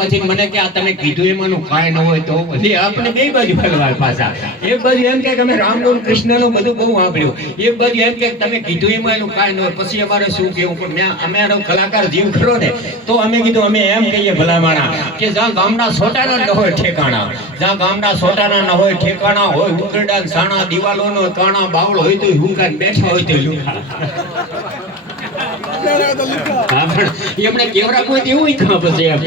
પછી મને કે આ તમે કીધું એમાંનું કાંઈ ન હોય તો પછી આપણે બે બાજુ ફેરવા પાછા. એક બાજુ એમ કે અમે રામનું કૃષ્ણનું બધું બહુ સાંભળ્યું, એક બાજુ એમ કે તમે કીધું એમાંનું કાંઈ ન હોય. પછી અમારે શું કેવું, પણ અમારો કલાકાર જીવ ખરો ને તો અમે કીધું અમે એમ કહીએ ભલામણા કે જ્યાં ગામના સોટાના ન હોય ઠેકાણા, જ્યાં ગામના સોટાના ન હોય ઠેકાણા હોય ઉકરડા સાણા દિવાલોનો કાણા બાવળ હોય તો હુંકા બેઠા હોય તો લુખા. એમણે કેવડા કોઈ એવું પછી એમ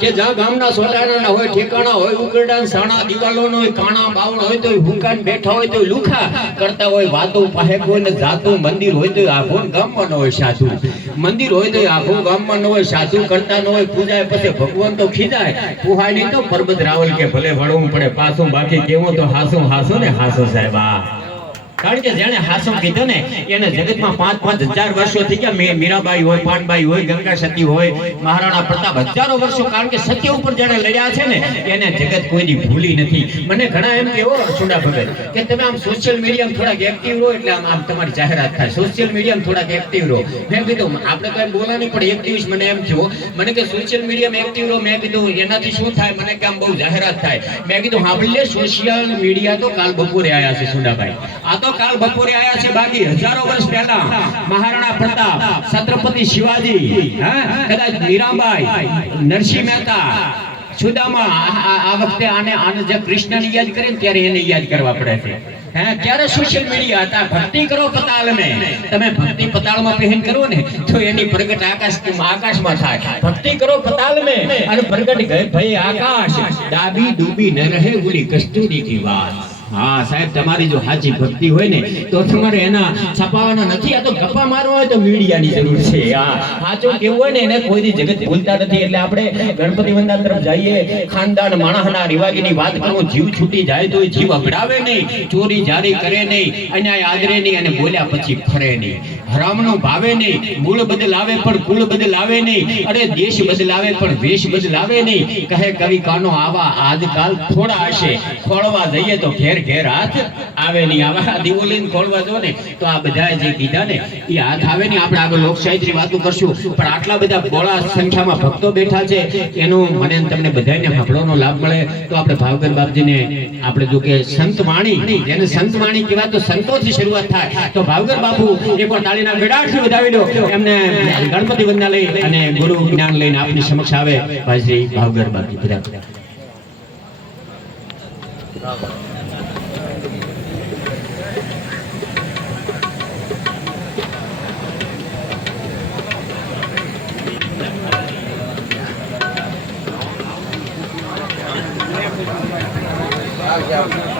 કે જ્યાં ગામના સોટાના ન હોય ઠેકાણા હોય ઉકરડા સાણા દિવાલોનો કાણા બાવળ હોય તો હુંકા બેઠા હોય તો લુખા કરતા હોય વાતો પાહે કોઈ ને જાતું મંદિર હોય તો આખું ગામમાં ન હોય સાધુ, મંદિર હોય તો આખું ગામમાં ન હોય સાધુ કરતા ન હોય પૂજાય પછી ભગવાન તો ખીજાય પુહાય નહીં તો પરબત રાવલ કે ભલે વળવું પડે પાછું બાકી કેવું તો હાસું હાસું ને હાસું સાહેબ. કારણ કે જેને હાસું કીધું ને એને જગતમાં 5,000 વર્ષો થઈ ગયા. મીરાબાઈ હોય, પાનબાઈ હોય, ગંગા સતી હોય, મહારાણા પ્રતાપ હજારો વર્ષો, કારણ કે સત્ય ઉપર જેને લડ્યા છે ને એને જગત કોઈની ભૂલી નથી. મને ઘણા એમ કેવો સુંડા ભગત કે તમે આમ સોશિયલ મીડિયામાં થોડાક એક્ટિવ રહો એટલે આમ તમારી જાહેરાત થાય, સોશિયલ મીડિયામાં થોડાક એક્ટિવ રહો. મેં કીધું આપણે કઈ બોલાની પણ એક દિવસ મને એમ થયો, મને કે સોશિયલ મીડિયામાં એક્ટિવ રહો. મેં કીધું એનાથી શું થાય, મને કે આમ બહુ જાહેરાત થાય. મેં કીધું સાંભળી લે, સોશિયલ મીડિયા તો કાલ બપોરે આવ્યા છે સુંડાભાઈ, આ તો કાલ બપોરે આયા છે, બાકી હજારો વર્ષ પહેલા મહારાણા પ્રતાપ, છત્રપતિ શિવાજી, કદાચ મીરાબાઈ, નરસિંહ મહેતા, સુદામા, આ વખતે આને જે કૃષ્ણને યાદ કરીને ત્યારે એને યાદ કરવા પડે છે. ત્યારે સોશિયલ મીડિયા હતા. ભક્તિ કરો પતાલ મેં, તમે ભક્તિ પતાળમાં પહેન કરો ને તો એની પ્રગટ આકાશમાં થાય. ભક્તિ કરો પતાલ મેં અને પ્રગટ ગયે ભય આકાશ, ડાબી ડૂબી ન રહે ઓલી કસ્તુરી કી વાત. હા સાહેબ, તમારી જો સાચી ભક્તિ હોય ને તો તમારે એના છપાવાના નથી, આ તો ગપ્પા મારવા હોય તો મીડિયાની જરૂર છે. હા સાચું કેવું હોય ને એને કોઈની જગત ભૂલતા નથી. એટલે આપણે ગણપતિ વંદના તરફ જઈએ, ખાનદાન માણસના રિવાજની વાત કરો, જીવ છૂટી જાય તો જીવ અભડાવે નહીં, ચોરી જારી કરે નહીં, અન્યાય આદરે નહીં અને બોલ્યા પછી ફરે નહીં, હરામનો ભાવે નહીં, મૂળ બદલાવે પણ કુળ બદલાવે નહીં, અરે દેશ બદલાવે પણ વેશ બદલાવે નહીં. કહે કવિ કાનો આવા આજકાલ થોડા હશે, ખોળવા જઈએ તો ઘેર ઘેર હાથ આવે નહીં. આવા દીવો લઈને ખોળવા જો ને તો આ બધા જે કીધા ને એ હાથ આવે નહીં. આપણે આગળ લોકસાહિત્યની વાતો કરશું, પણ આટલા બધા બોળા સંખ્યામાં ભક્તો બેઠા છે એનું મને તમને બધાને સાંભળવાનો લાભ મળે તો આપણે ભાવગર બાપજીને આપણે જો કે સંત વાણી, જેને સંત વાણી કહેવાય તો સંતોથી શરૂઆત થાય, તો ભાવગર બાપુ એકવાર તાળીના ગડાટથી વધાવી દો. એમને ગણપતિ વંદના લઈ અને ગુરુ જ્ઞાન લઈને આપની સમક્ષ આવે ભાઈ શ્રી ભાવગર બાપજી. Yeah.